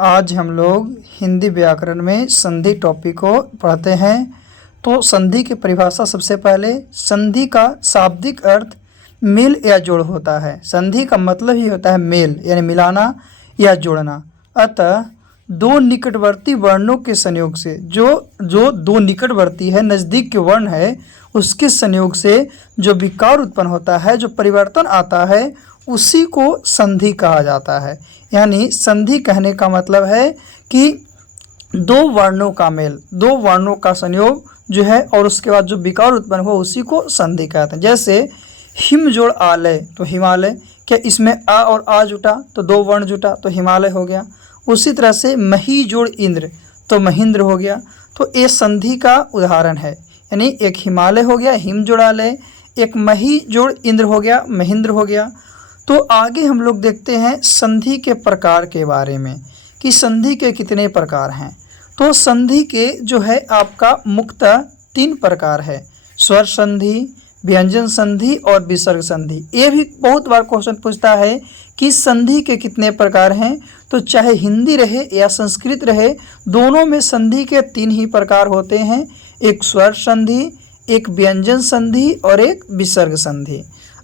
आज हम लोग हिंदी व्याकरण में संधि टॉपिक को पढ़ते हैं। तो संधि की परिभाषा सबसे पहले, संधि का शाब्दिक अर्थ मेल या जोड़ होता है। संधि का मतलब ही होता है मेल यानी मिलाना या जोड़ना। अतः दो निकटवर्ती वर्णों के संयोग से जो दो निकटवर्ती है, नज़दीक के वर्ण है, उसके संयोग से जो विकार उत्पन्न होता है, जो परिवर्तन आता है, उसी को संधि कहा जाता है। यानी संधि कहने का मतलब है कि दो वर्णों का मेल, दो वर्णों का संयोग जो है और उसके बाद जो विकार उत्पन्न हो उसी को संधि कहते हैं। जैसे हिम जोड़ आलय तो हिमालय, क्या इसमें आ और आ जुटा तो दो वर्ण जुटा तो हिमालय हो गया। उसी तरह से मही जोड़ इंद्र तो महेंद्र हो गया। तो ये संधि का उदाहरण है। यानी एक हिमालय हो गया हिम जोड़ आलय, एक मही जोड़ इंद्र हो गया महेंद्र हो गया। तो आगे हम लोग देखते हैं संधि के प्रकार के बारे में कि संधि के कितने प्रकार हैं। तो संधि के जो है आपका मुख्यतः 3 प्रकार है, स्वर संधि, व्यंजन संधि और विसर्ग संधि। ये भी बहुत बार क्वेश्चन पूछता है कि संधि के कितने प्रकार हैं। तो चाहे हिंदी रहे या संस्कृत रहे, दोनों में संधि के 3 ही प्रकार होते हैं, एक स्वर संधि, एक व्यंजन संधि और एक विसर्ग संधि।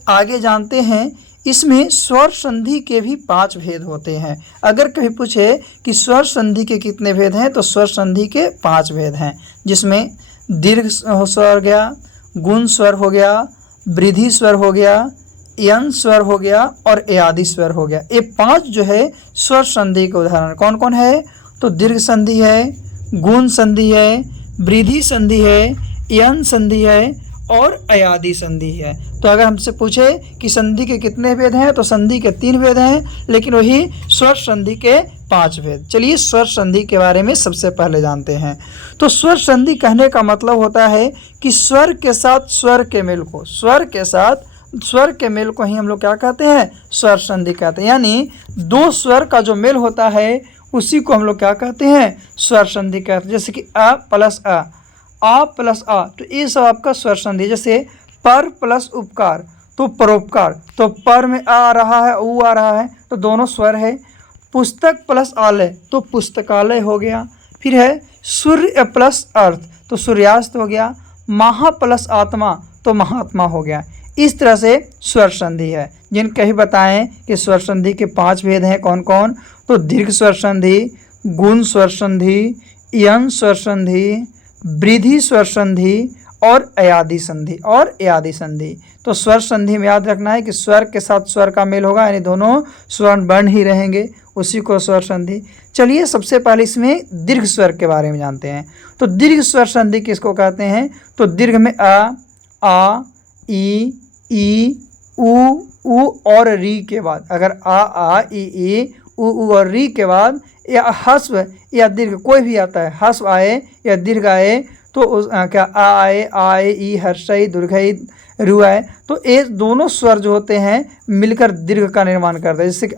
आगे जानते हैं इसमें स्वर संधि के भी 5 भेद होते हैं। अगर कभी पूछे कि स्वर संधि के कितने भेद हैं तो स्वर संधि के 5 भेद हैं, जिसमें दीर्घ स्वर हो गया, गुण स्वर हो गया, वृद्धि स्वर हो गया, यन स्वर हो गया और अयादि स्वर हो गया। ये 5 जो है स्वर संधि के उदाहरण कौन कौन है। तो दीर्घ संधि है, गुण संधि है, वृद्धि संधि है, यन संधि है और अयादि संधि है। तो अगर हमसे पूछे कि संधि के कितने भेद हैं तो संधि के 3 भेद हैं, लेकिन वही स्वर संधि के 5 भेद। चलिए स्वर संधि के बारे में सबसे पहले जानते हैं। तो स्वर संधि कहने का मतलब होता है कि स्वर के साथ स्वर के मेल को, स्वर के साथ स्वर के मेल को ही हम लोग क्या कहते हैं, स्वर संधि कहते हैं। यानी 2 स्वर का जो मेल होता है उसी को हम लोग क्या कहते हैं, स्वर संधि कहते हैं। जैसे कि आ प्लस आ तो ये सब आपका स्वर संधि। जैसे पर प्लस उपकार तो परोपकार, तो पर में आ रहा है ऊ आ रहा है तो दोनों स्वर है। पुस्तक प्लस आलय तो पुस्तकालय हो गया। फिर है सूर्य प्लस अर्थ तो सूर्यास्त हो गया। महा प्लस आत्मा तो महात्मा हो गया। इस तरह से स्वर संधि है, जिनके ही बताएं कि स्वर संधि के 5 भेद हैं कौन कौन। तो दीर्घ स्वर संधि, गुण स्वर संधि, यन स्वर संधि, वृद्धि स्वर संधि और अयादि संधि। तो स्वर संधि में याद रखना है कि स्वर के साथ स्वर का मेल होगा, यानी दोनों स्वर्ण वर्ण ही रहेंगे, उसी को स्वर संधि। चलिए सबसे पहले इसमें दीर्घ स्वर के बारे में जानते हैं। तो दीर्घ स्वर संधि किसको कहते हैं। तो दीर्घ में आ ई उ और री के बाद, अगर आ ई उ और री के बाद या हस्व या दीर्घ कोई भी आता है, हस्व आए या दीर्घ आए तो क्या आए ई हर्षई दुर्घई रु आए, तो ये दोनों स्वर जो होते हैं मिलकर दीर्घ का निर्माण करते हैं। जैसे कि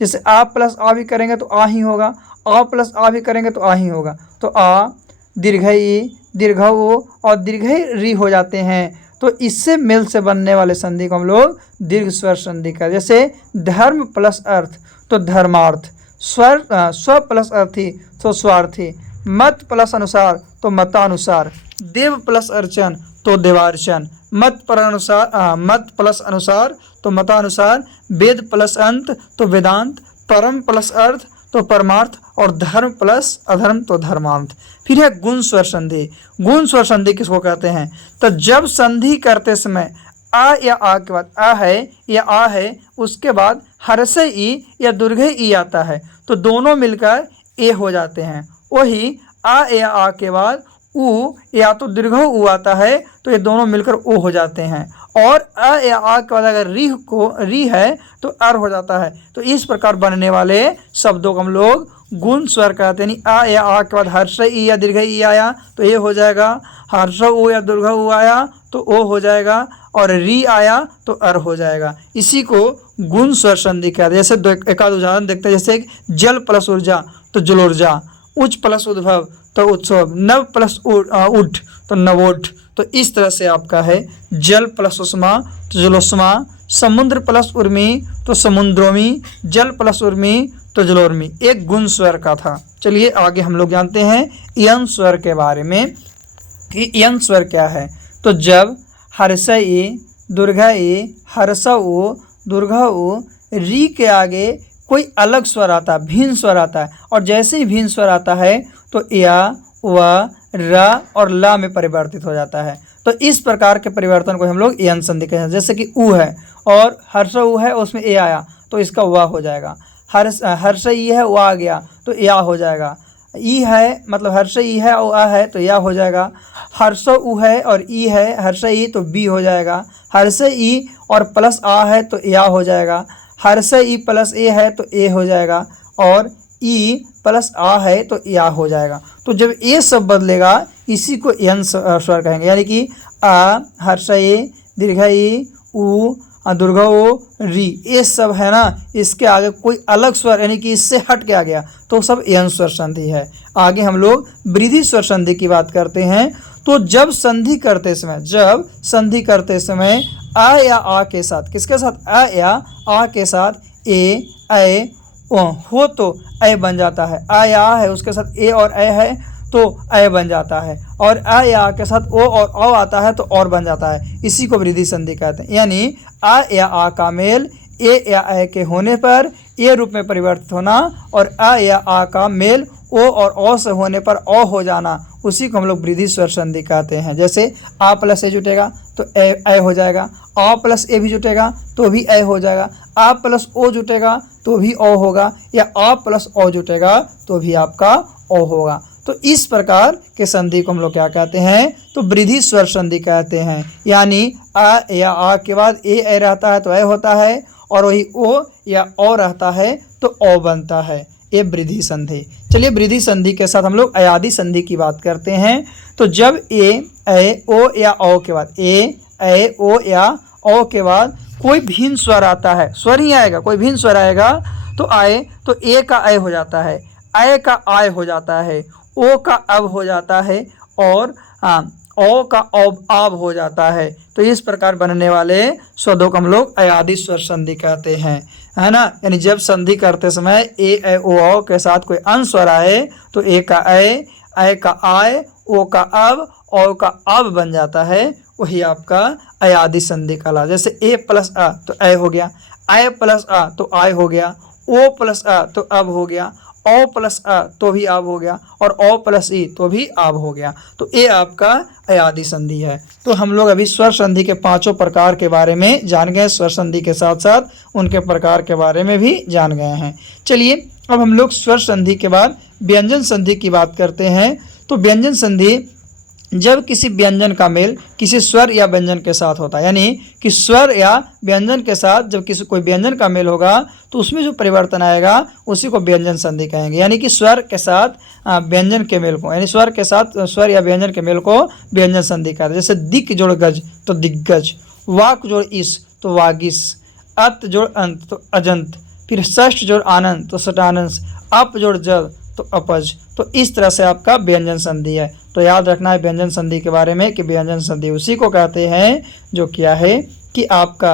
जैसे आ प्लस आ भी करेंगे तो आ ही होगा, आ प्लस आ भी करेंगे तो आ ही होगा। तो आ दीर्घई दीर्घ ओ और दीर्घई री हो जाते हैं। तो इससे मेल से बनने वाले संधि को हम लोग दीर्घ स्वर संधि का। जैसे धर्म प्लस अर्थ तो धर्मार्थ, स्व प्लस अर्थी तो स्वार्थी, मत प्लस अनुसार तो मतानुसार, देव प्लस अर्चन तो देवार्चन, मत प्लस अनुसार तो मतानुसार, वेद प्लस अंत तो वेदांत, परम प्लस अर्थ तो परमार्थ और धर्म प्लस अधर्म तो धर्मार्थ। फिर है गुण स्वर संधि। गुण स्वर संधि किसको कहते हैं। तो जब संधि करते समय आ या आ के बाद आ है या आ है, उसके बाद हर्षय ई या दुर्घय ई आता है तो दोनों मिलकर ए हो जाते हैं। वही आ या आ के बाद उ या तो दीर्घ उ आता है तो ये दोनों मिलकर ओ हो जाते हैं। और अ या आ के बाद अगर री है तो अर हो जाता है। तो इस प्रकार बनने वाले शब्दों को हम लोग गुण स्वर कहते हैं। आ या आ के बाद हर्ष ई या दीर्घ ई आया तो ये हो जाएगा, हर्ष उ या दीर्घ उ आया तो ओ हो जाएगा, और री आया तो अर हो जाएगा। इसी को गुण स्वर संधि कहते हैं। जैसे एक आध उदाहरण देखते हैं। जैसे जल प्लस ऊर्जा तो जलोर्जा, उच्च प्लस उद्भव तो उत्सव, नव प्लस उठ तो नवोठ। तो इस तरह से आपका है जल प्लस उष्मा तो जलोष्मा, समुद्र प्लस उर्मी तो समुद्रोमी, जल प्लस उर्मी तो जलोर्मी, एक गुण स्वर का था। चलिए आगे हम लोग जानते हैं यन स्वर के बारे में कि यन स्वर क्या है। तो जब हर्ष ए, दुर्घा ए, हर्ष ओ, दुर्घा ओ, री के आगे कोई अलग स्वर आता है, भिन्न स्वर आता है, और जैसे ही भिन्न स्वर आता है तो या, व, रा और ला में परिवर्तित हो जाता है। तो इस प्रकार के परिवर्तन को हम लोग यन संधि कहते हैं। जैसे कि उ है और हर्ष उ है, उसमें ए आया तो इसका व हो जाएगा। हर्ष ई है, व आ गया तो या हो जाएगा। ई है मतलब हर्ष ई है और आ है तो या हो जाएगा। हर्ष उ है और ई है, हर्ष ई तो बी हो जाएगा। हर्ष ई और प्लस आ है तो या हो जाएगा। हर्ष ई प्लस ए है तो ए हो जाएगा, और ई प्लस आ है तो या हो जाएगा। तो जब ए सब बदलेगा इसी को यन स्वर कहेंगे। यानी कि आ, हर्ष ए, दीर्घ ई, उ, दुर्घ ओ, री, ये सब है ना, इसके आगे कोई अलग स्वर यानी कि इससे हट के आ गया तो सब यन स्वर संधि है। आगे हम लोग वृद्धि स्वर संधि की बात करते हैं। तो जब संधि करते समय आ या आ के साथ, किसके साथ, आ या आ के साथ ए ओ हो तो ए बन जाता है। आ या आ है उसके साथ ए और ए है तो ए बन जाता है, और आ या आ के साथ ओ और औ आता है तो और बन जाता है। इसी को वृद्धि संधि कहते हैं। यानी आ या आ का मेल ए या ए के होने पर ए रूप में परिवर्तित होना, और आ या आ का मेल ओ और ओ से होने पर ओ हो जाना, उसी को हम लोग वृद्धि स्वर संधि कहते हैं। जैसे आ प्लस ए जुटेगा तो ए हो जाएगा, आ प्लस ए भी जुटेगा तो भी ए हो जाएगा, आ प्लस ओ जुटेगा तो भी ओ होगा, या आ प्लस ओ जुटेगा तो भी आपका ओ होगा। तो इस प्रकार के संधि को हम लोग क्या कहते हैं, तो वृद्धि स्वर संधि कहते हैं। यानी आ या आ के बाद ए रहता है तो ए होता है, और वही ओ या ओ रहता है तो ओ बनता है, ये वृद्धि संधि। चलिए वृद्धि संधि के साथ हम लोग अयादि संधि की बात करते हैं। तो जब ए ओ या ओ के बाद ए ओ या ओ के बाद कोई भिन्न स्वर आता है, स्वर ही आएगा, कोई भिन्न स्वर आएगा तो आए तो ए का ए हो जाता है, ए का आय हो जाता है, ओ का अब हो जाता है, और ओ का आब हो जाता है। तो इस प्रकार बनने वाले शब्दों को हम लोग अयादि स्वर संधि कहते हैं, है ना। यानी जब संधि करते समय ए ओ के साथ कोई अंस्वर आए तो ए का ए का आय, ओ का अब, ओ का अब बन जाता है, वही आपका अयादि संधि कहला। जैसे ए प्लस आ तो ए हो गया, ए प्लस आ तो आय हो गया, ओ प्लस आ तो अब हो गया, ओ प्लस आ तो भी अब हो गया, और ओ प्लस ई तो भी अब हो गया। तो ये आपका अयादि संधि है। तो हम लोग अभी स्वर संधि के 5 प्रकार के बारे में जान गए, स्वर संधि के साथ साथ उनके प्रकार के बारे में भी जान गए हैं। चलिए अब हम लोग स्वर संधि के बाद व्यंजन संधि की बात करते हैं। तो व्यंजन संधि जब किसी व्यंजन का मेल किसी स्वर या व्यंजन के साथ होता है, यानी कि स्वर या व्यंजन के साथ जब किसी कोई व्यंजन का मेल होगा तो उसमें जो परिवर्तन आएगा उसी को व्यंजन संधि कहेंगे। यानी कि स्वर के साथ व्यंजन के मेल को, यानी स्वर के साथ स्वर या व्यंजन के मेल को व्यंजन संधि कहते हैं। जैसे दिक जोड़ गज तो दिग्गज, वाक जोड़ इस तो वागिस, अत जोड़ अंत तो अजंत, फिर षष्ठ जोड़ आनंद तो सटानंस, अप जोड़ जल तो अपज। तो इस तरह से आपका व्यंजन संधि है। तो याद रखना है व्यंजन संधि के बारे में कि व्यंजन संधि उसी को कहते हैं जो क्या है कि आपका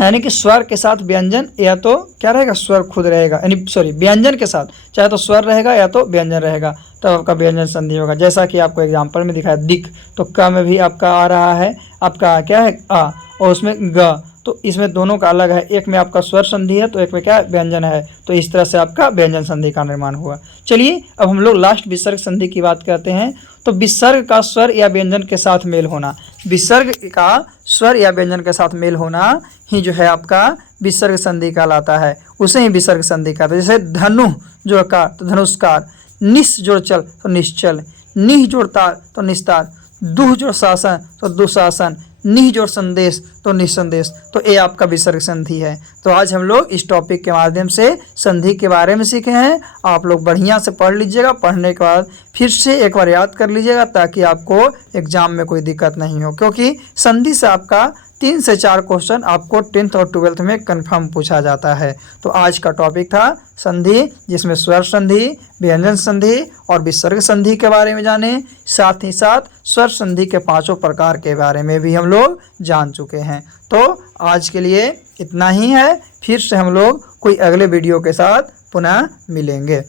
यानी कि स्वर के साथ व्यंजन या तो क्या रहेगा, स्वर खुद रहेगा, यानी सॉरी व्यंजन के साथ चाहे तो स्वर रहेगा या तो व्यंजन रहेगा, तब आपका व्यंजन संधि होगा। जैसा कि आपको एग्जाम्पल में दिखाया दिक, तो क में भी आपका आ रहा है आपका क्या है आ, और उसमें ग, तो इसमें दोनों का अलग है, एक में आपका स्वर संधि है तो एक में क्या व्यंजन है। तो इस तरह से आपका व्यंजन संधि का निर्माण हुआ। चलिए अब हम लोग लास्ट विसर्ग संधि की बात करते हैं। तो विसर्ग का स्वर या व्यंजन के साथ मेल होना, विसर्ग का स्वर या व्यंजन के साथ मेल होना ही जो है आपका विसर्ग संधि कहलाता है, उसे ही विसर्ग संधि कहते हैं। जैसे धनु जोड़ कार तो धनुष्कार, निस जोड़ चल तो निश्चल, निह जोड़ तार तो निस्तार, दुह जोड़ शासन तो दुशासन, निह जोड़ संदेश तो निसंदेश। तो ये आपका विसर्ग संधि है। तो आज हम लोग इस टॉपिक के माध्यम से संधि के बारे में सीखे हैं। आप लोग बढ़िया से पढ़ लीजिएगा, पढ़ने के बाद फिर से एक बार याद कर लीजिएगा ताकि आपको एग्जाम में कोई दिक्कत नहीं हो, क्योंकि संधि से आपका 3 से 4 क्वेश्चन आपको 10th और 12th में कंफर्म पूछा जाता है। तो आज का टॉपिक था संधि, जिसमें स्वर संधि, व्यंजन संधि और विसर्ग संधि के बारे में जाने, साथ ही साथ स्वर संधि के 5 प्रकार के बारे में भी हम लोग जान चुके हैं। तो आज के लिए इतना ही है, फिर से हम लोग कोई अगले वीडियो के साथ पुनः मिलेंगे।